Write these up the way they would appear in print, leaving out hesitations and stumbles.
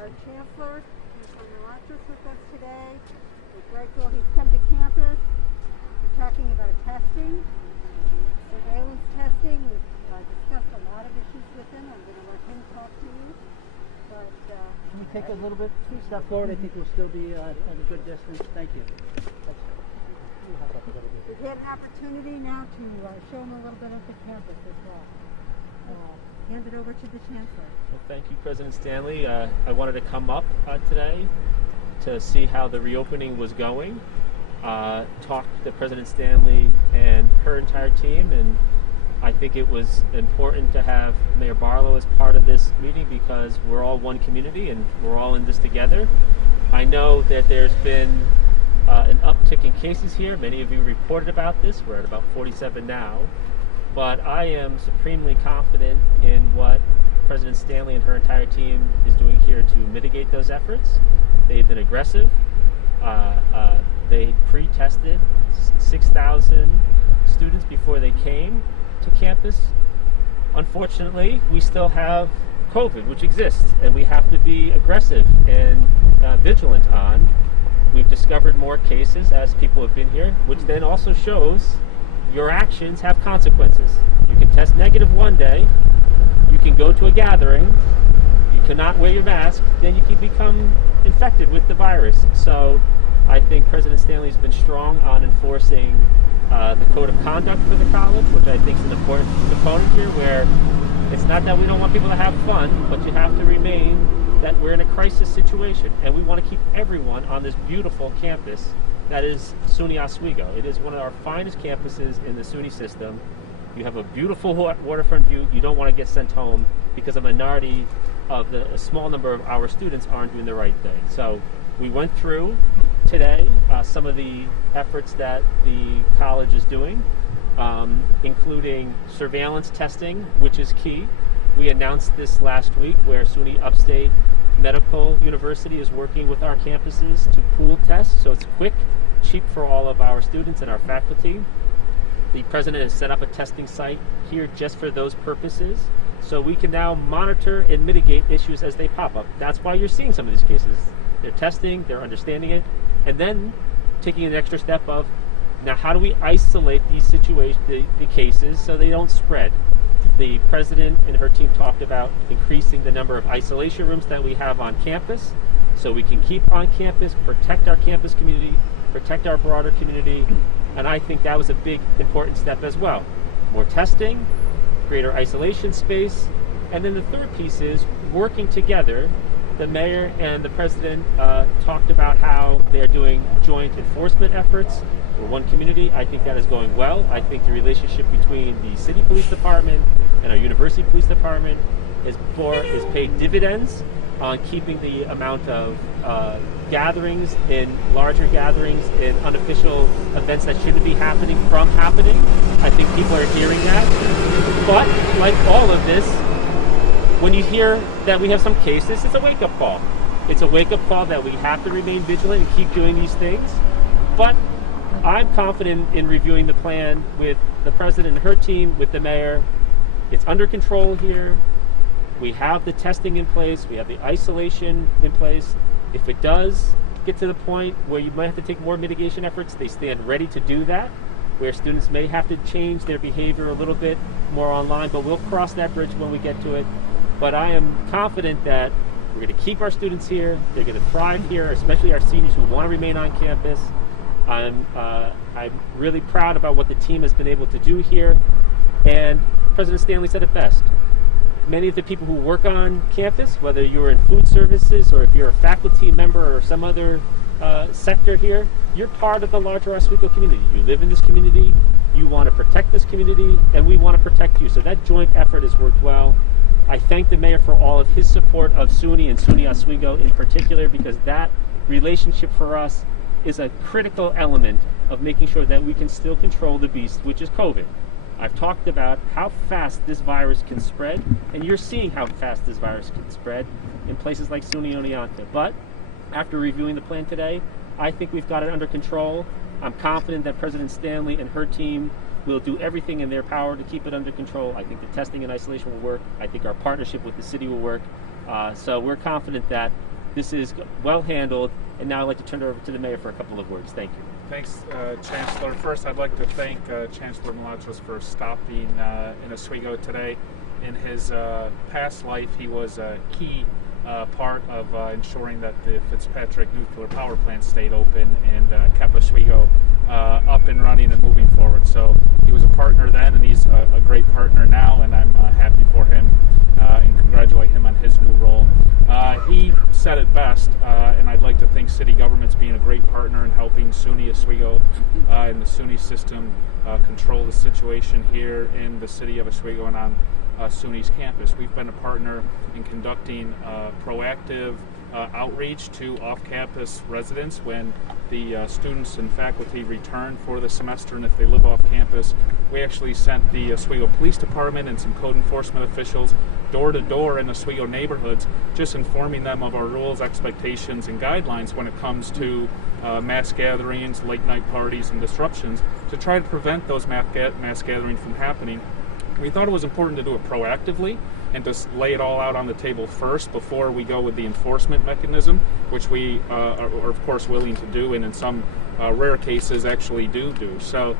our Chancellor, Jim Malatras, with us today. We're grateful he's come to campus. We're talking about testing, surveillance testing. We've discussed a lot of issues with him. I'm going to let him talk to you. But can we take a little bit step forward? I think we'll still be at a good distance. Thank you. We've had an opportunity now to show him a little bit of the campus as well. Hand it over to the Chancellor. Well, thank you, President Stanley. I wanted to come up today to see how the reopening was going, talk to President Stanley and her entire team, and I think it was important to have Mayor Barlow as part of this meeting because we're all one community and we're all in this together. I know that there's been an uptick in cases here. Many of you reported about this. We're at about 47 now. But I am supremely confident in what President Stanley and her entire team is doing here to mitigate those efforts. They've been aggressive. They pre-tested 6,000 students before they came to campus. Unfortunately, we still have COVID, which exists, and we have to be aggressive and vigilant on. We've discovered more cases as people have been here, which then also shows your actions have consequences. You can test negative one day, you can go to a gathering, you cannot wear your mask, then you can become infected with the virus. So I think President Stanley's been strong on enforcing the code of conduct for the college, which I think is an important component here, where it's not that we don't want people to have fun, but you have to remain that we're in a crisis situation, and we want to keep everyone on this beautiful campus that is SUNY Oswego. It is one of our finest campuses in the SUNY system. You have a beautiful waterfront view. You don't want to get sent home because a minority of a small number of our students aren't doing the right thing. So we went through today some of the efforts that the college is doing, including surveillance testing, which is key. We announced this last week where SUNY Upstate Medical University is working with our campuses to pool test, so it's quick, cheap for all of our students and our faculty. The president has set up a testing site here just for those purposes, so we can now monitor and mitigate issues as they pop up. That's why you're seeing some of these cases. They're testing, they're understanding it, and then taking an extra step of, now how do we isolate these situations, the cases, so they don't spread? The president and her team talked about increasing the number of isolation rooms that we have on campus so we can keep on campus, protect our campus community, protect our broader community, and I think that was a big, important step as well. More testing, greater isolation space, and then the third piece is working together. The mayor and the president talked about how they're doing joint enforcement efforts. We're one community. I think that is going well. I think the relationship between the city police department and our university police department is paid dividends on keeping the amount of gatherings and larger gatherings and unofficial events that shouldn't be happening from happening. I think people are hearing that. But like all of this, when you hear that we have some cases, it's a wake-up call. It's a wake-up call that we have to remain vigilant and keep doing these things. But I'm confident in reviewing the plan with the president and her team, with the mayor. It's under control here. We have the testing in place. We have the isolation in place. If it does get to the point where you might have to take more mitigation efforts, they stand ready to do that, where students may have to change their behavior a little bit more online, but we'll cross that bridge when we get to it. But I am confident that we're going to keep our students here. They're going to thrive here, especially our seniors who want to remain on campus. I'm really proud about what the team has been able to do here. And President Stanley said it best. Many of the people who work on campus, whether you're in food services or if you're a faculty member or some other sector here, you're part of the larger Oswego community. You live in this community, you want to protect this community, and we want to protect you. So that joint effort has worked well. I thank the mayor for all of his support of SUNY and SUNY Oswego in particular, because that relationship for us is a critical element of making sure that we can still control the beast, which is COVID. I've talked about how fast this virus can spread, and you're seeing how fast this virus can spread in places like SUNY Oneonta. But after reviewing the plan today, I think we've got it under control. I'm confident that President Stanley and her team will do everything in their power to keep it under control. I think the testing and isolation will work. I think our partnership with the city will work. So we're confident that this is well handled, and now I'd like to turn it over to the mayor for a couple of words. Thank you. Thanks, Chancellor. First, I'd like to thank Chancellor Malatras for stopping in Oswego today. In his past life, he was a key part of ensuring that the Fitzpatrick nuclear power plant stayed open and kept Oswego up and running and moving forward. So he was a partner then, and he's a great partner now, and I'm happy for him and congratulate him on his new role. He said it best, and I'd like to thank city government's being a great partner in helping SUNY Oswego and the SUNY system control the situation here in the city of Oswego and on SUNY's campus. We've been a partner in conducting proactive outreach to off-campus residents when the students and faculty return for the semester, and if they live off campus, we actually sent the Oswego Police Department and some code enforcement officials door to door in Oswego neighborhoods, just informing them of our rules, expectations, and guidelines when it comes to mass gatherings, late night parties, and disruptions to try to prevent those mass gatherings from happening. We thought it was important to do it proactively and to lay it all out on the table first before we go with the enforcement mechanism, which we are of course willing to do, and in some rare cases actually do. So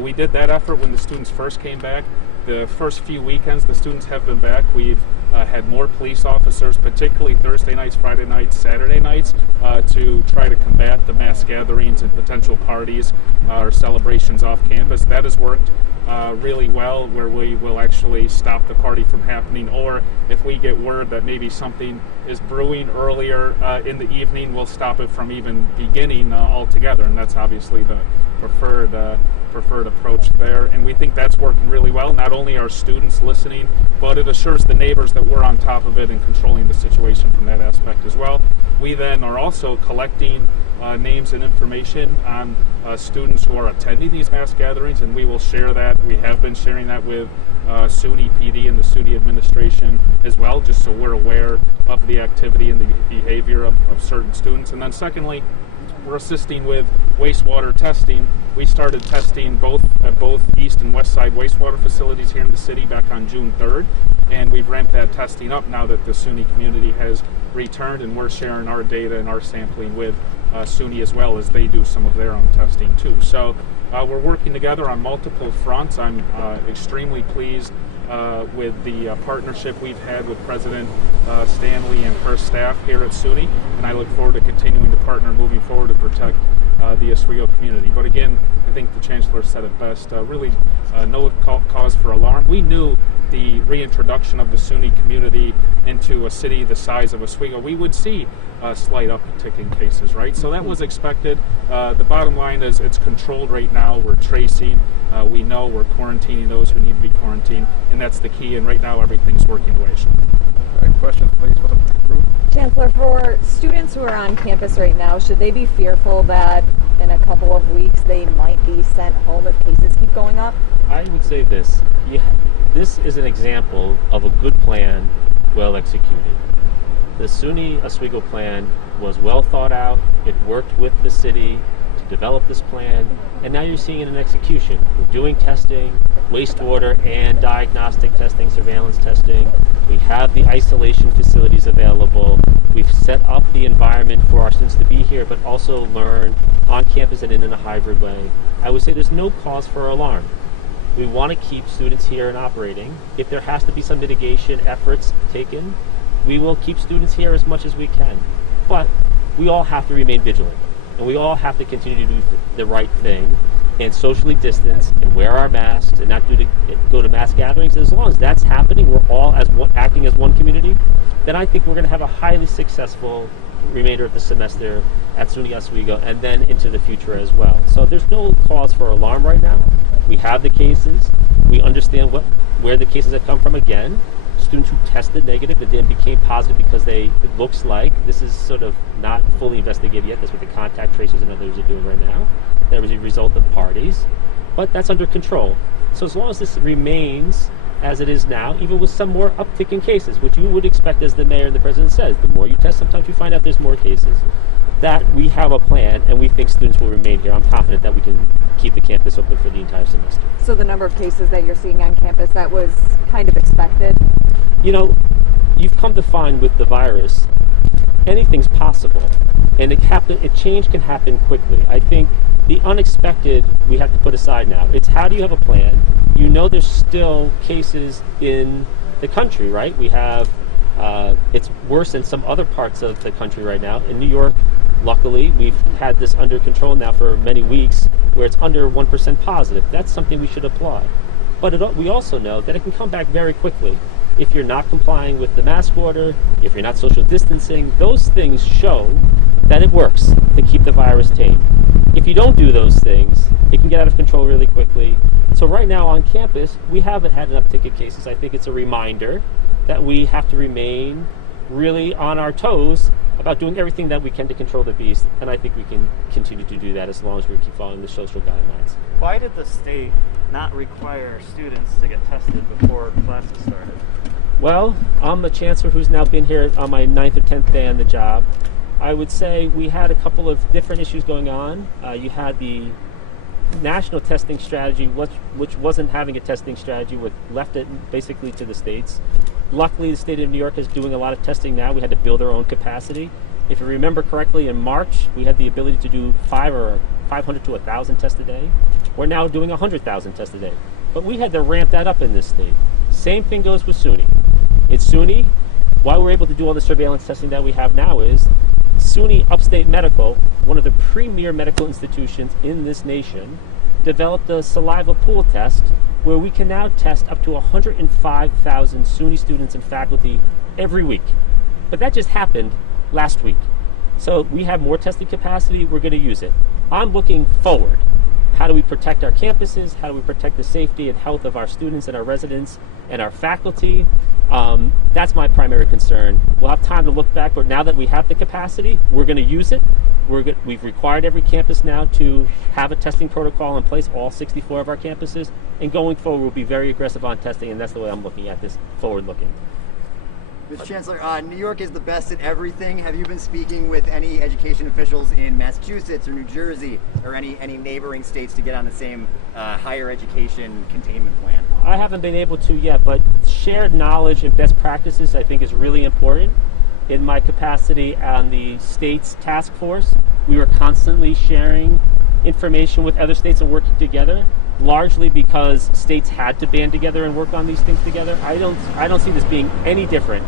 we did that effort when the students first came back. The first few weekends the students have been back, we've had more police officers, particularly Thursday nights, Friday nights, Saturday nights, to try to combat the mass gatherings and potential parties or celebrations off campus. That has worked really well, where we will actually stop the party from happening, or if we get word that maybe something is brewing earlier in the evening, we'll stop it from even beginning altogether, and that's obviously the preferred approach there, and we think that's working really well. Not only are students listening, but it assures the neighbors that we're on top of it and controlling the situation from that aspect as well. We then are also collecting names and information on students who are attending these mass gatherings, and we will share that. We have been sharing that with SUNY PD and the SUNY administration as well, just so we're aware of the activity and the behavior of certain students. And then secondly, we're assisting with wastewater testing. We started testing at both east and west side wastewater facilities here in the city back on June 3rd, and we've ramped that testing up now that the SUNY community has returned, and we're sharing our data and our sampling with SUNY as well as they do some of their own testing too. So we're working together on multiple fronts. I'm extremely pleased with the partnership we've had with President Stanley and her staff here at SUNY, and I look forward to continuing to partner moving forward to protect the Oswego community. But again, I think the Chancellor said it best, really no cause for alarm. We knew the reintroduction of the SUNY community into a city the size of Oswego, we would see a slight uptick in cases, right? So that was expected. The bottom line is it's controlled right now. We're tracing. We know we're quarantining those who need to be quarantined, and that's the key, and right now everything's working the way it should. All right, questions, please, for the group? Chancellor, for students who are on campus right now, should they be fearful that in a couple of weeks they might be sent home if cases keep going up? I would say this. This is an example of a good plan, well executed. The SUNY Oswego plan was well thought out. It worked with the city to develop this plan, and now you're seeing it in execution. We're doing testing, wastewater and diagnostic testing, surveillance testing. We have the isolation facilities available. We've set up the environment for our students to be here, but also learn on campus and in a hybrid way. I would say there's no cause for alarm. We want to keep students here and operating. If there has to be some mitigation efforts taken, we will keep students here as much as we can. But we all have to remain vigilant, and we all have to continue to do the right thing and socially distance and wear our masks and not go to mass gatherings. As long as that's happening, we're all acting as one community, then I think we're going to have a highly successful remainder of the semester at SUNY Oswego and then into the future as well. So there's no cause for alarm right now. We have the cases. We understand where the cases have come from again. Students who tested negative and then became positive because it looks like, this is sort of not fully investigated yet, that's what the contact tracers and others are doing right now. That was a result of parties, but that's under control. So as long as this remains as it is now, even with some more uptick in cases, which you would expect, as the mayor and the president says, the more you test, sometimes you find out there's more cases, that we have a plan and we think students will remain here. I'm confident that we can keep the campus open for the entire semester. So the number of cases that you're seeing on campus, that was kind of expected? You know, you've come to find with the virus, anything's possible, and change can happen quickly. I think the unexpected we have to put aside now. It's how do you have a plan? You know there's still cases in the country, right? We have, it's worse in some other parts of the country right now. In New York, luckily, we've had this under control now for many weeks, where it's under 1% positive. That's something we should applaud. But we also know that it can come back very quickly. If you're not complying with the mask order, if you're not social distancing, those things show that it works to keep the virus tame. If you don't do those things, it can get out of control really quickly. So right now on campus, we haven't had an uptick in cases. I think it's a reminder that we have to remain really on our toes about doing everything that we can to control the beast, and I think we can continue to do that as long as we keep following the social guidelines. Why did the state not require students to get tested before classes started? Well, I'm the chancellor who's now been here on my 9th or 10th day on the job. I would say we had a couple of different issues going on. You had the national testing strategy, which wasn't having a testing strategy, which left it basically to the states. Luckily, the state of New York is doing a lot of testing now. We had to build our own capacity. If you remember correctly, in March, we had the ability to do 500 to 1,000 tests a day. We're now doing 100,000 tests a day. But we had to ramp that up in this state. Same thing goes with SUNY. It's SUNY. Why we're able to do all the surveillance testing that we have now is SUNY Upstate Medical, one of the premier medical institutions in this nation, developed a saliva pool test where we can now test up to 105,000 SUNY students and faculty every week. But that just happened last week. So we have more testing capacity, we're going to use it. I'm looking forward. How do we protect our campuses? How do we protect the safety and health of our students and our residents and our faculty? That's my primary concern. We'll have time to look back, but now that we have the capacity, we're going to use it. We've required every campus now to have a testing protocol in place, all 64 of our campuses, and going forward we'll be very aggressive on testing, and that's the way I'm looking at this, forward-looking. Mr. Chancellor, New York is the best at everything. Have you been speaking with any education officials in Massachusetts or New Jersey or any neighboring states to get on the same higher education containment plan? I haven't been able to yet, but shared knowledge and best practices I think is really important. In my capacity on the state's task force, we were constantly sharing information with other states and working together, largely because states had to band together and work on these things together. I don't see this being any different.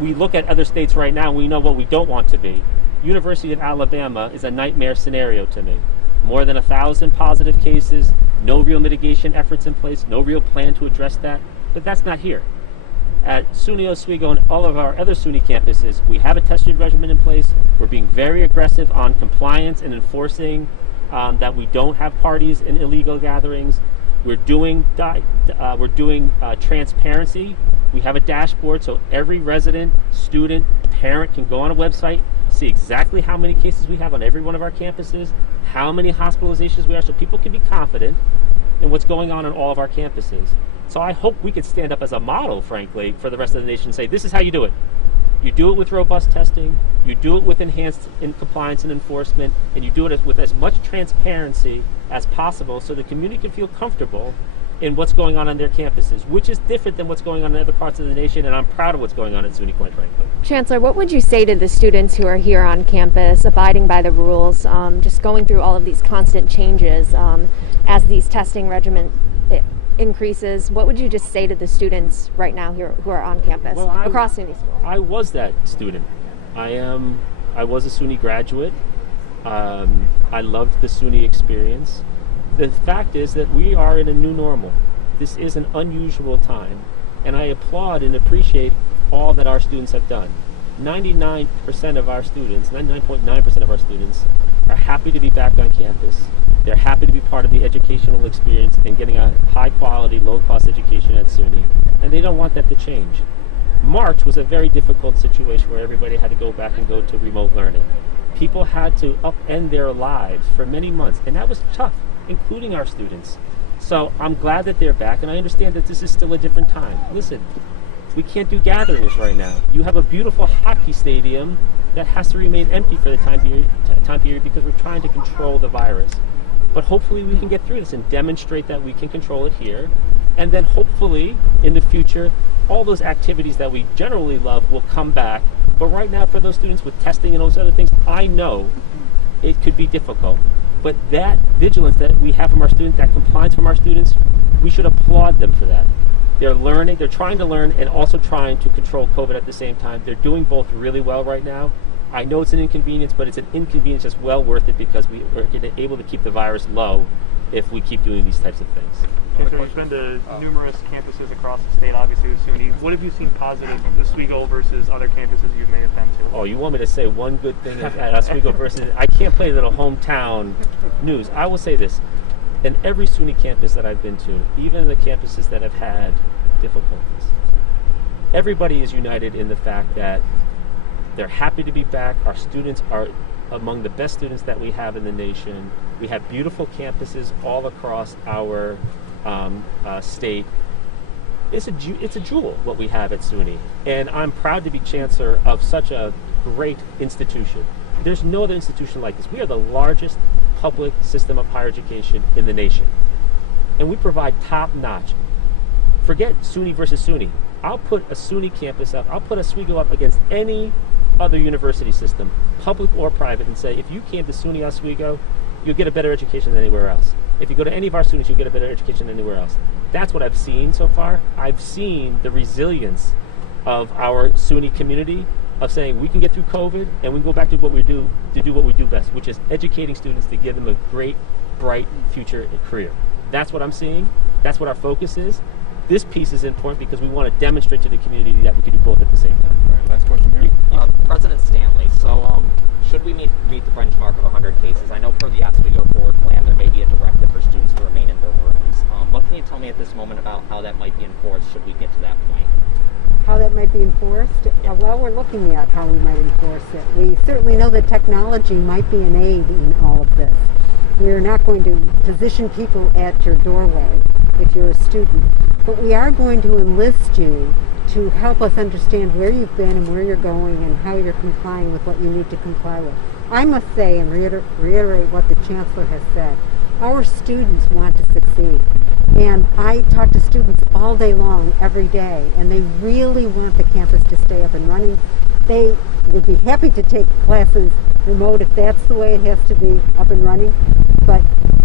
We look at other states right now and we know what we don't want to be. University of Alabama is a nightmare scenario to me. More than 1,000 positive cases, no real mitigation efforts in place, no real plan to address that, but that's not here. At SUNY Oswego and all of our other SUNY campuses, we have a testing regimen in place. We're being very aggressive on compliance and enforcing that we don't have parties and illegal gatherings. We're doing transparency. We have a dashboard so every resident, student, parent can go on a website, see exactly how many cases we have on every one of our campuses, how many hospitalizations we are, so people can be confident in what's going on all of our campuses. So I hope we could stand up as a model, frankly, for the rest of the nation and say, this is how you do it. You do it with robust testing, you do it with enhanced compliance and enforcement, and you do it with as much transparency as possible so the community can feel comfortable in what's going on their campuses, which is different than what's going on in other parts of the nation, and I'm proud of what's going on at SUNY, quite frankly. Chancellor, what would you say to the students who are here on campus, abiding by the rules, just going through all of these constant changes as these testing regimen increases? What would you just say to the students right now here who are on campus across SUNY schools? I was that student. I was a SUNY graduate. I loved the SUNY experience. The fact is that we are in a new normal. This is an unusual time, and I applaud and appreciate all that our students have done. 99% of our students, 99.9% of our students are happy to be back on campus. They're happy to be part of the educational experience and getting a high-quality, low-cost education at SUNY, and they don't want that to change. March was a very difficult situation where everybody had to go back and go to remote learning. People had to upend their lives for many months, and that was tough, including our students. So I'm glad that they're back, and I understand that this is still a different time. Listen, we can't do gatherings right now. You have a beautiful hockey stadium that has to remain empty for the time period because we're trying to control the virus. But hopefully we can get through this and demonstrate that we can control it here. And then hopefully in the future, all those activities that we generally love will come back. But right now, for those students with testing and those other things, I know it could be difficult. But that vigilance that we have from our students, that compliance from our students, we should applaud them for that. They're learning, they're trying to learn and also trying to control COVID at the same time. They're doing both really well right now. I know it's an inconvenience, but it's an inconvenience that's well worth it because we are able to keep the virus low if we keep doing these types of things. Chancellor, you've been to numerous campuses across the state, obviously with SUNY. What have you seen positive Oswego versus other campuses you've may have been to? Oh, you want me to say one good thing at Oswego versus... I can't play little hometown news. I will say this. In every SUNY campus that I've been to, even the campuses that have had difficulties, everybody is united in the fact that they're happy to be back. Our students are among the best students that we have in the nation. We have beautiful campuses all across our state. It's a jewel what we have at SUNY, and I'm proud to be chancellor of such a great institution. There's no other institution like this. We are the largest public system of higher education in the nation, and we provide top-notch. Forget SUNY versus SUNY. I'll put a SUNY campus up, I'll put Oswego up against any other university system, public or private, and say, if you came to SUNY Oswego, you'll get a better education than anywhere else. If you go to any of our students, you'll get a better education than anywhere else. That's what I've seen so far. I've seen the resilience of our SUNY community of saying we can get through COVID and we can go back to what we do best, which is educating students to give them a great, bright future career. That's what I'm seeing. That's what our focus is. This piece is important because we want to demonstrate to the community that we can do both at the same time. All right, last question here. President Stanley, so should we meet the benchmark of 100 cases? I know per the Oswego Forward Plan there may be a directive for students to remain in their rooms. What can you tell me at this moment about how that might be enforced should we get to that point? How that might be enforced? Well, we're looking at how we might enforce it. We certainly know that technology might be an aid in all of this. We're not going to position people at your doorway if you're a student, but we are going to enlist you to help us understand where you've been and where you're going and how you're complying with what you need to comply with. I must say and reiterate what the Chancellor has said. Our students want to succeed. And I talk to students all day long, every day, and they really want the campus to stay up and running. They would be happy to take classes remote if that's the way it has to be up and running. But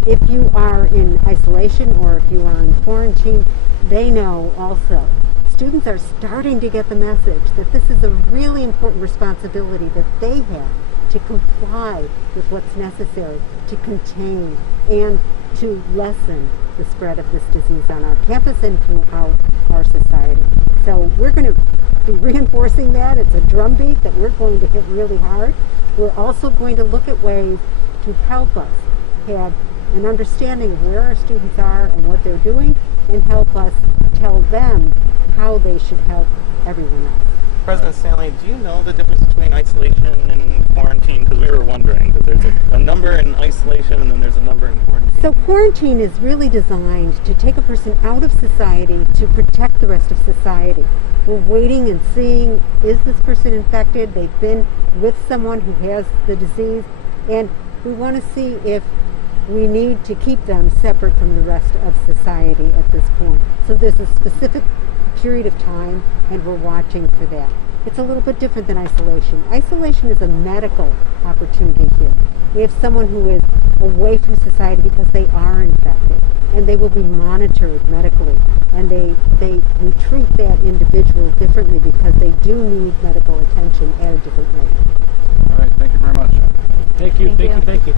if you are in isolation or if you are in quarantine, they know also. Students are starting to get the message that this is a really important responsibility that they have to comply with what's necessary to contain and to lessen the spread of this disease on our campus and throughout our society. So we're going to be reinforcing that. It's a drumbeat that we're going to hit really hard. We're also going to look at ways to help us have an understanding of where our students are and what they're doing and help us tell them how they should help everyone else. President Stanley, do you know the difference between isolation and quarantine? Because we were wondering, because there's a number in isolation and then there's a number in quarantine. So quarantine is really designed to take a person out of society to protect the rest of society. We're waiting and seeing, is this person infected? They've been with someone who has the disease, and we want to see if we need to keep them separate from the rest of society at this point. So there's a specific period of time, and we're watching for that. It's a little bit different than isolation. Isolation is a medical opportunity here. We have someone who is away from society because they are infected, and they will be monitored medically, and we treat that individual differently because they do need medical attention at a different rate. All right, thank you very much. Thank you.